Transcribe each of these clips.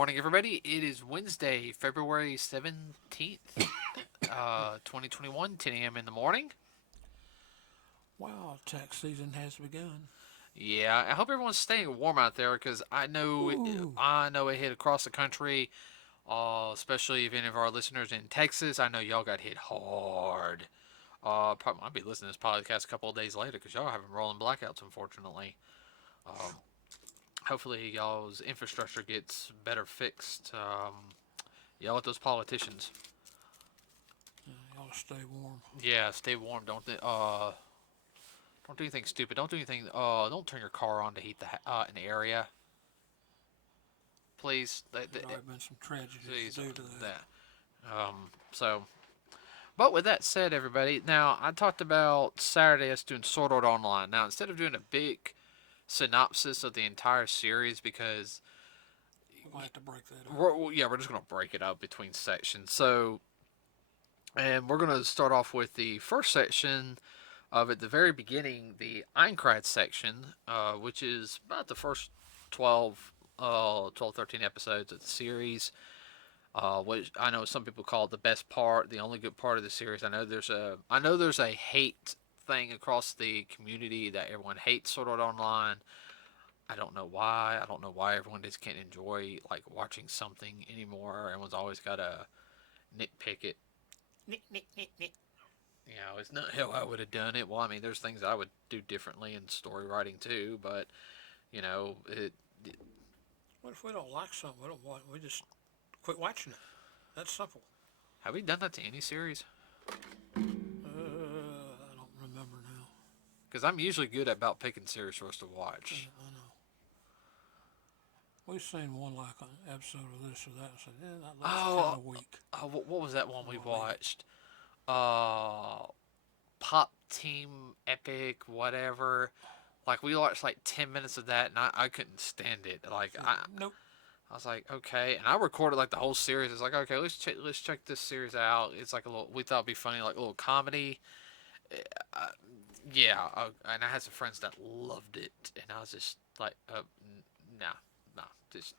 morning, everybody. It is Wednesday, February 17th, 2021, 10 a.m. in the morning. Wow, tax season has begun. Yeah, I hope everyone's staying warm out there because Ooh, I know it hit across the country, especially if any of our listeners in Texas. I know y'all got hit hard. Probably might be listening to this podcast a couple of days later because y'all are having rolling blackouts, unfortunately. Um, Hopefully, y'all's infrastructure gets better fixed. Yell at those politicians. y'all stay warm. Yeah, stay warm. Don't do anything stupid. Don't do anything. Don't turn your car on to heat an area. Please. There's already been some tragedies Please. due to that. So, but with that said, everybody, now I talked about Saturday us doing Sword Art Online. Now instead of doing a big synopsis of the entire series, because We'll have to break that up. we're just gonna break it up between sections. So, and we're gonna start off with the first section of at the very beginning, the Ancrade section, which is about the first 13 episodes of the series, which I know some people call it the best part, the only good part of the series. I know there's a hate thing across the community that everyone hates Sword Art Online. I don't know why. I don't know why everyone just can't enjoy like watching something anymore. Everyone's always got to nitpick it. Nit. It's not how I would have done it. Well, I mean, there's things I would do differently in story writing too, but it. What if we don't like something? We just quit watching it. That's simple. Have we done that to any series? I don't remember now. Because I'm usually good about picking series for us to watch. I know. We've seen one like an episode of this or that and said, yeah, that looks kind of weak. What was that one we watched? Pop Team Epic, whatever. Like we watched like 10 minutes of that, and I couldn't stand it. Nope. I was like, okay, and I recorded like the whole series. It's like, okay, let's check this series out. It's like we thought it'd be funny, like a little comedy. Uh, and I had some friends that loved it, and I was just like, nah, just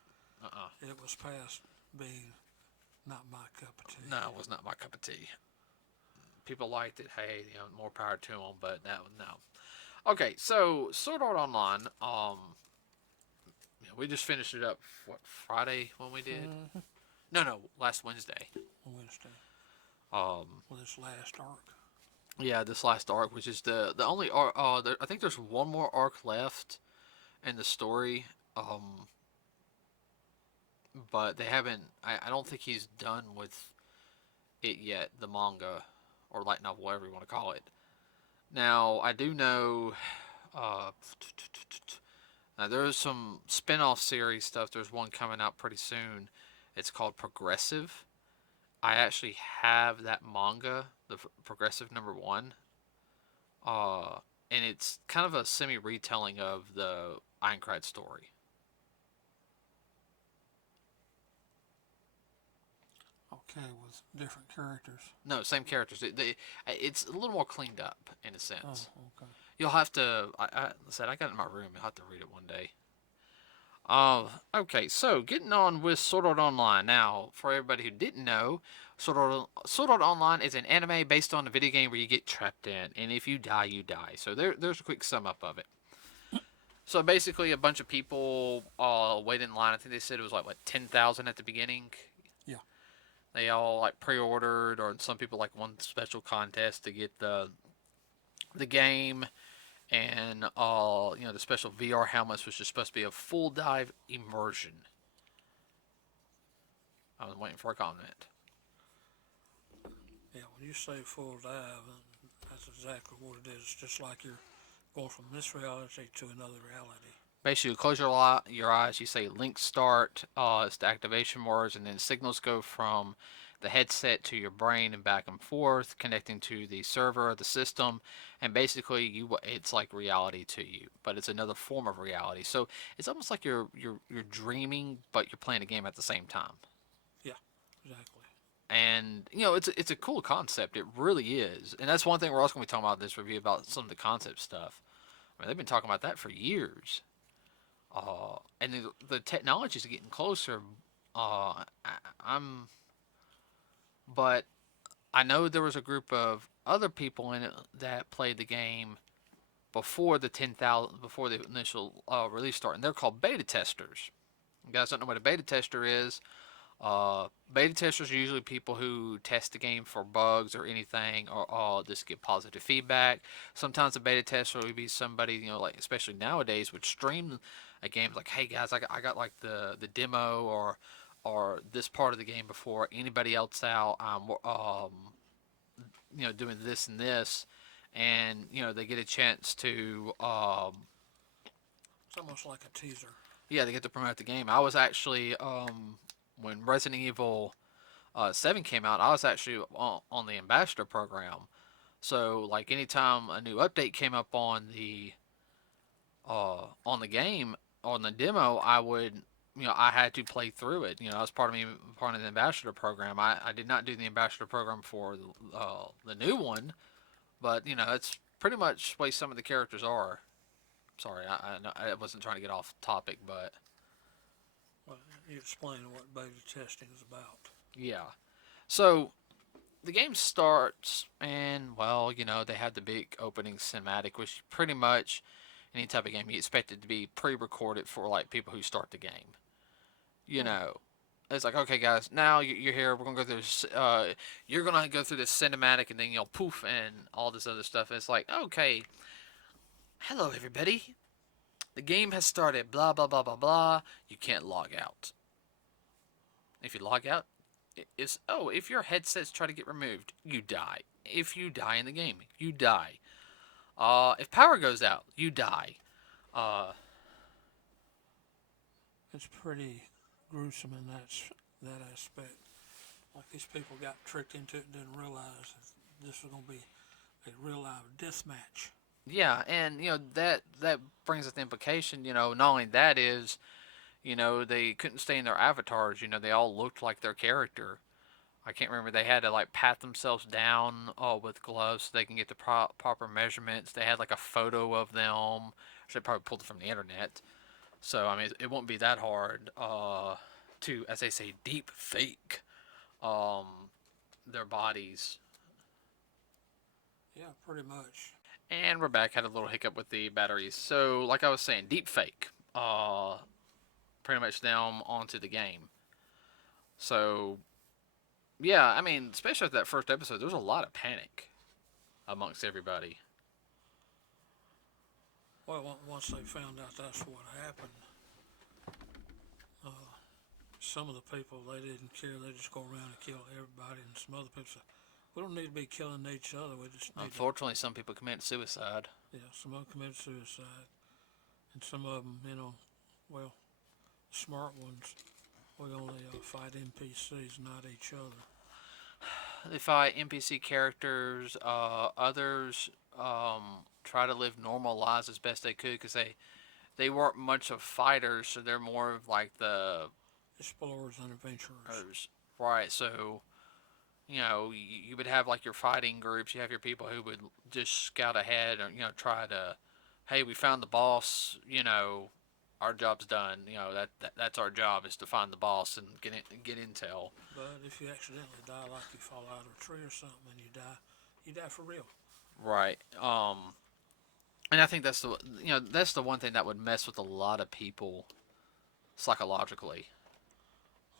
It was past being not my cup of tea. no, it was not my cup of tea. People liked it. Hey, more power to them, but no. Okay, so Sword Art Online. We just finished it up. What, Friday when we did? Mm-hmm. No, last Wednesday. Wednesday. With this last arc. Yeah, this last arc, which is the only arc. I think there's one more arc left in the story. But they haven't. I don't think he's done with it yet. The manga or light novel, whatever you want to call it. Now I do know. Now there's some spin-off series stuff. There's one coming out pretty soon. It's called Progressive. I actually have that manga, the Progressive #1. And it's kind of a semi-retelling of the Ancrade story. Okay, with different characters. No, same characters. It's a little more cleaned up in a sense. Oh, okay. You'll have to. I said I got it in my room. You'll have to read it one day. Okay, so getting on with Sword Art Online. Now, for everybody who didn't know, Sword Art Online is an anime based on a video game where you get trapped in, and if you die, you die. So there's a quick sum up of it. So basically, a bunch of people wait in line. I think they said it was like 10,000 at the beginning. Yeah. They all like pre-ordered, or some people like won special contest to get the game. And the special VR helmets, which is supposed to be a full dive immersion. I was waiting for a comment. Yeah, when you say full dive, that's exactly what it is. It's just like you're going from this reality to another reality. Basically, you close your eyes, you say link start, it's the activation words, and then signals go from the headset to your brain and back and forth, connecting to the server, the system, and basically it's like reality to you, but it's another form of reality. So it's almost like you're dreaming, but you're playing a game at the same time. Yeah, exactly. And it's a cool concept. It really is, and that's one thing we're also going to be talking about in this review about some of the concept stuff. I mean, they've been talking about that for years. And the technology is getting closer, I'm, but I know there was a group of other people in it that played the game before the 10,000, before the initial release start, and they're called beta testers. You guys don't know what a beta tester is? Beta testers are usually people who test the game for bugs or anything, or just get positive feedback. Sometimes a beta tester would be somebody, like especially nowadays, would stream a game like, "Hey guys, I got like the demo or this part of the game before anybody else out. I'm doing this and this," and they get a chance to It's almost like a teaser. yeah, they get to promote the game. I was actually when Resident Evil 7 came out, I was actually on the ambassador program. So like anytime a new update came up on the game on the demo, I would I had to play through it. That was part of the ambassador program. I did not do the ambassador program for the new one, but it's pretty much the way some of the characters are. Sorry, I wasn't trying to get off topic, but Well, you explain what beta testing is about. yeah. So the game starts, and well, they have the big opening cinematic, which pretty much any type of game you expect it to be pre-recorded for like people who start the game. You Hmm. know, it's like, okay, guys, now you're here. We're gonna go through this. You're gonna go through this cinematic, and then poof, and all this other stuff. It's like, okay, hello everybody. The game has started. Blah blah blah blah blah. You can't log out. If you log out, it's if your headsets try to get removed, you die. If you die in the game, you die. If power goes out, you die. Uh, It's pretty gruesome in that aspect. Like these people got tricked into it and didn't realize that this was going to be a real live death match. yeah, and that brings us the implication. Not only that is they couldn't stay in their avatars. They all looked like their character. I can't remember. They had to like pat themselves down with gloves so they can get the proper measurements. They had like a photo of them. They probably pulled it from the internet. So I mean, it won't be that hard to, as they say, deep fake um, their bodies. Yeah, pretty much. And we're back. Had a little hiccup with the batteries. So, like I was saying, deep fake. Pretty much them onto the game. So, yeah, I mean, especially at that first episode, there was a lot of panic amongst everybody. Well, once they found out that's what happened, uh, some of the people they didn't care. They just go around and kill everybody, and some other people said, "We don't need to be killing each other. We just need to." Unfortunately, some people commit suicide. Yeah, some of them committed suicide, and some of them, well, smart ones, we only fight NPCs, not each other. They fight NPC characters. Others try to live normal lives as best they could because they weren't much of fighters, so they're more of like the Explorers and adventurers. right. So you would have like your fighting groups. You have your people who would just scout ahead and try to, hey, we found the boss. Our job's done. That's our job is to find the boss and get intel. But if you accidentally die, like you fall out of a tree or something, and you die for real. Right. And I think that's the one thing that would mess with a lot of people psychologically.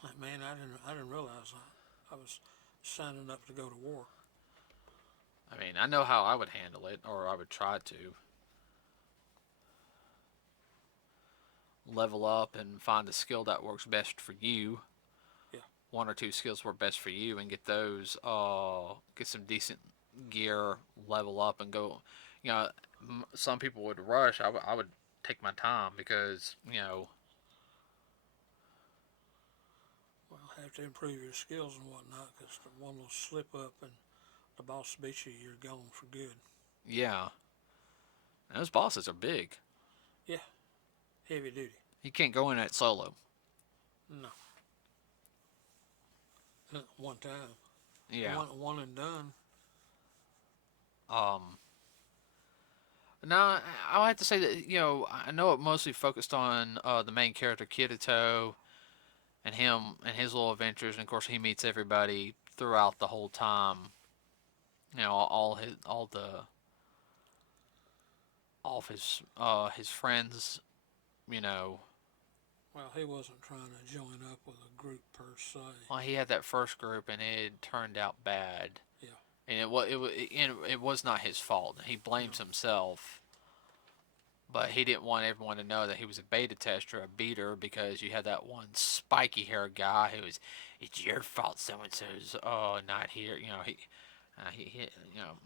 Like, man, I didn't realize I was signing up to go to war. I mean, I know how I would handle it, or I would try to level up and find the skill that works best for you. Yeah, One or two skills work best for you, and get those. Get some decent gear, level up, and go. You know, some people would rush. I would take my time because well, have to improve your skills and whatnot, because one little slip up and the boss beats you, you're gone for good. yeah, those bosses are big. Yeah, heavy duty. You can't go in it solo. No, one time, Yeah. one and done. Um. Now I have to say that I know it mostly focused on the main character Kirito and him and his little adventures. And of course, he meets everybody throughout the whole time. You know, all of his friends. You know, Well, he wasn't trying to join up with a group per se. well, he had that first group, and it turned out bad. Yeah. And it was not his fault. He blames No. himself, but he didn't want everyone to know that he was a beta tester, a beater, because you had that one spiky haired guy who was, it's your fault so and so's not here. You know he you know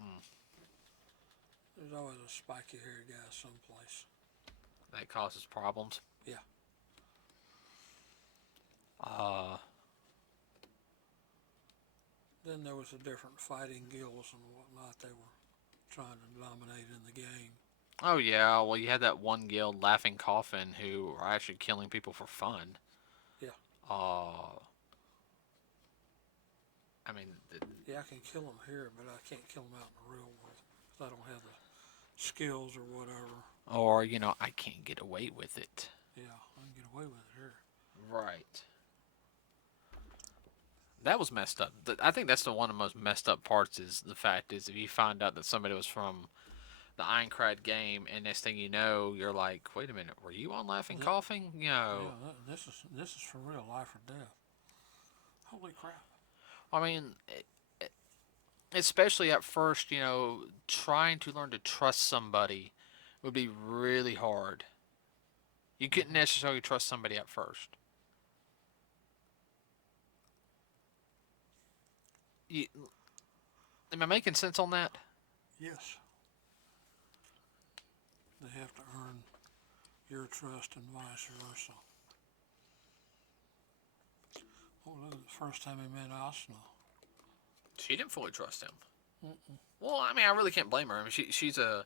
There's always a spiky haired guy someplace. that causes problems. Yeah. Uh Then there was the different fighting guilds and whatnot they were trying to dominate in the game. oh yeah, well you had that one guild, Laughing Coffin, who are actually killing people for fun. Yeah. Uh I mean, Yeah, I can kill them here, but I can't kill them out in the real world because I don't have the skills or whatever. or I can't get away with it. Yeah, I can get away with it here. Right. That was messed up. I think that's the one of the most messed up parts. Is the fact is if you find out that somebody was from the Ancrade game, and next thing you know, you're like, wait a minute, were you on Laughing That, Coughing? yeah, this is for real, life or death. Holy crap! I mean, especially at first, trying to learn to trust somebody would be really hard. You couldn't Mm-hmm. necessarily trust somebody at first. You, am I making sense on that? Yes, they have to earn your trust and vice versa. Oh, look, the first time he met Asuna. She didn't fully trust him. Mm-mm. Well, I mean, I really can't blame her. I mean, she's a,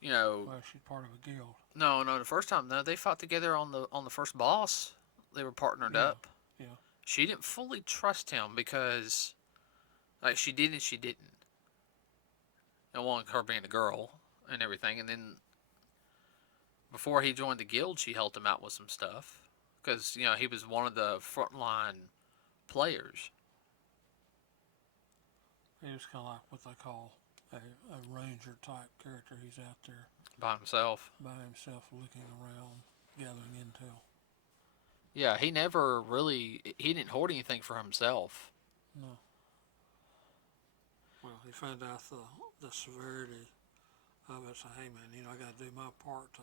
you know, Well, she's part of a guild. no, no. The first time, no, they fought together on the first boss. They were partnered Yeah, up. yeah. She didn't fully trust him because, like, she did and she didn't. And one, her being a girl and everything, and then before he joined the guild, she helped him out with some stuff because he was one of the frontline players He was kind of like what they call a ranger type character. He's out there by himself. by himself looking around, gathering intel. Yeah, he didn't hoard anything for himself. No. Well, he found out the severity of it. So, hey man, I got to do my part to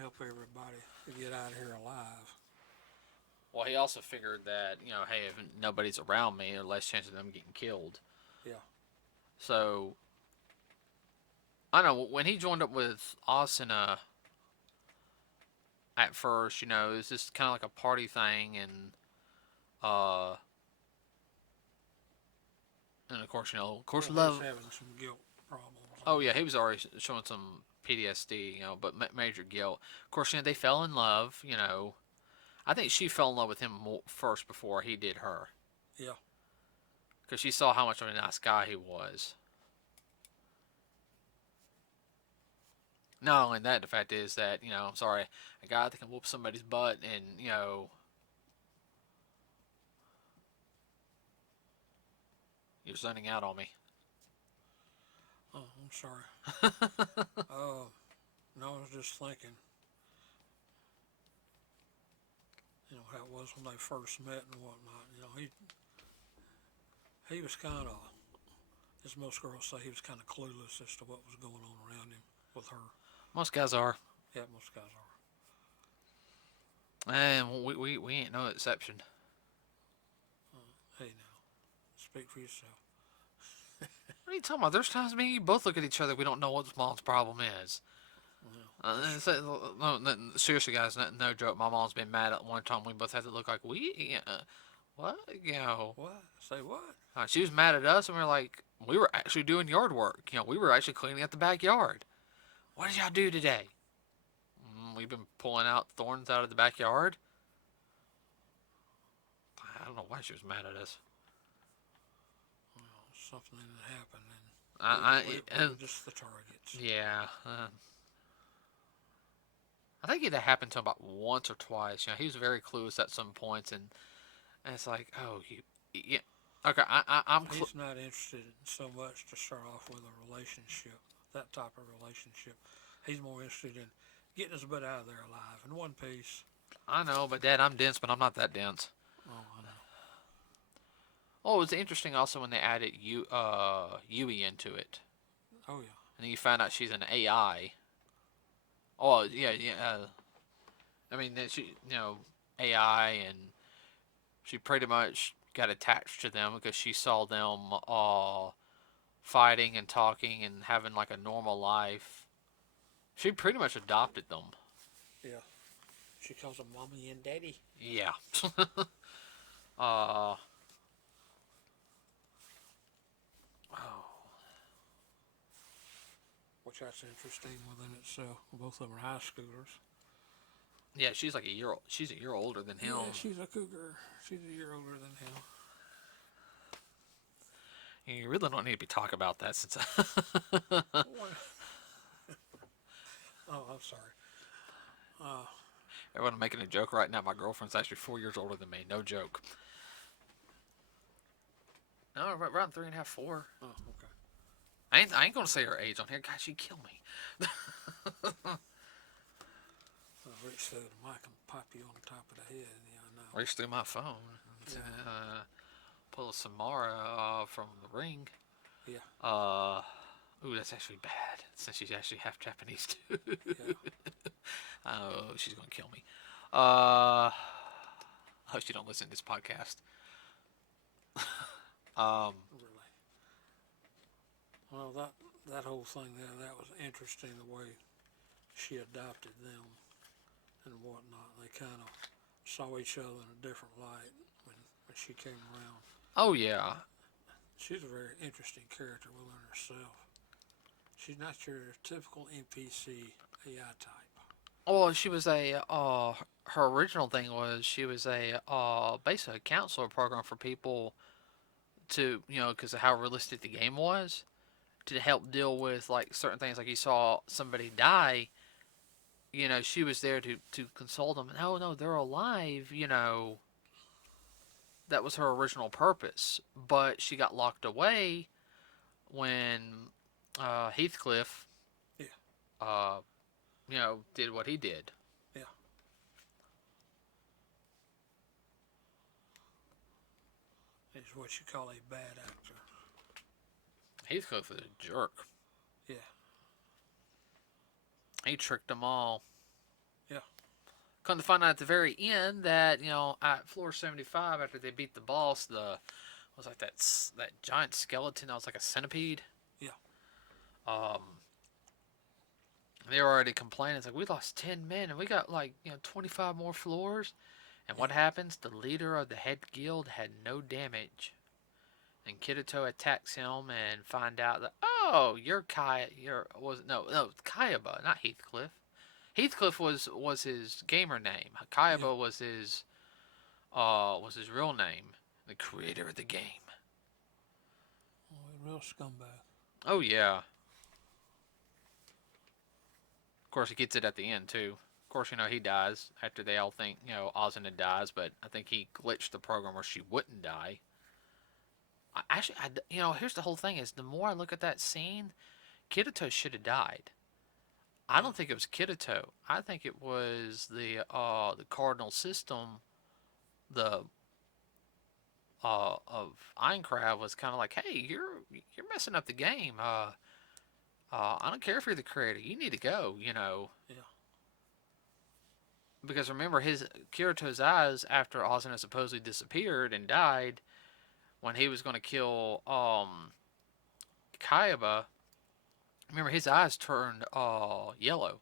help everybody to get out of here alive. Well, he also figured that hey, if nobody's around me, there's less chance of them getting killed. Yeah. So I don't know when he joined up with Asuna at first, it was just kind of like a party thing, uh, and of course, Well, he was love. having some guilt problems. Oh yeah, he was already showing some PTSD, but major guilt. Of course, they fell in love. I think she fell in love with him first before he did her, Yeah. because she saw how much of a nice guy he was. Not only that, the fact is that I'm sorry, a guy that can whoop somebody's butt, and you're zoning out on me. Oh, I'm sorry. No, I was just thinking, how it was when they first met and whatnot. He was kind of, as most girls say, he was kind of clueless as to what was going on around him with her. Most guys are, Yeah, most guys are. and we ain't no exception. Hey, now, speak for yourself. What are you talking about? There's times me and you both look at each other. We don't know what mom's problem is. Well, No, no, seriously, guys, no joke. My mom's been mad at one time. We both had to look like what? what? Say what? She was mad at us, and we were actually doing yard work. We were actually cleaning up the backyard. What did y'all do today? We've been pulling out thorns out of the backyard. I don't know why she was mad at us. Well, something that happened, and I, we were just the targets. yeah. I think it happened to him about once or twice. You know, he was very clueless at some points, and it's like, oh, yeah. Okay, I'm He's not interested in so much to start off with a relationship, that type of relationship. He's more interested in getting his butt out of there alive in one piece. I know, but Dad, I'm dense, but I'm not that dense. Oh, I know. Oh, it was interesting also when they added Yui into it, Oh yeah. and then you found out she's an AI. Oh yeah, yeah. I mean, she, AI, and she pretty much got attached to them because she saw them fighting and talking and having like a normal life. She pretty much adopted them. Yeah. She calls him mommy and daddy. Yeah. uh. Oh. Which that's interesting within itself. Both of them are high schoolers. Yeah, she's like a year. She's a year older than him. Yeah, she's a cougar. She's a year older than him. You really don't need to be talking about that since. Oh, I'm sorry. Uh, Everyone making a joke right now. My girlfriend's actually 4 years older than me. No joke. No, around 3.5, 4. oh, okay. I ain't gonna say her age on here. God, she'd kill me. I'll reach through the mic and pop you on the top of the head. Yeah, I know. Reached through my phone. Yeah. Pull a Samara from the ring. Yeah. Ooh, that's actually bad. Since she's actually half Japanese too. Yeah. Oh, she's gonna kill me. I hope she don't listen to this podcast. Really. Well, that whole thing there, that was interesting. The way she adopted them and whatnot. They kind of saw each other in a different light when she came around. Oh yeah. She's a very interesting character within herself. She's not your typical NPC AI type. Well, she was a her original thing was she was a basically a counselor program for people to because of how realistic the game was to help deal with like certain things like you saw somebody die. She was there to console them. No, no, they're alive. That was her original purpose, but she got locked away when Heathcliff, Yeah. uh, did what he did. Yeah. Is what you call a bad actor. Heathcliff was a jerk. Yeah. He tricked them all. Yeah. Come to find out at the very end that at floor 75 after they beat the boss, the was like that giant skeleton that was like a centipede. Yeah. Um, they were already complaining. It's like we lost 10 men and we got like 25 more floors. And what happens? The leader of the head guild had no damage. And Kirito attacks him and find out that you're Kayaba, not Heathcliff. Heathcliff was his gamer name. Kayaba was his real name. The creator of the game. Oh, a real scumbag. Oh yeah. Of course he gets it at the end too. Of course, he dies after they all think, Ozuna dies, but I think he glitched the program where she wouldn't die. Here's the whole thing: is the more I look at that scene, Kirito should have died. I don't think it was Kirito. I think it was the cardinal system, the of Ancrade was kind of like, hey, you're messing up the game. I don't care if you're the creator. You need to go. Yeah. Because remember, his Kirito's eyes after Ozuna supposedly disappeared and died when he was going to kill Kayaba. Remember, his eyes turned yellow.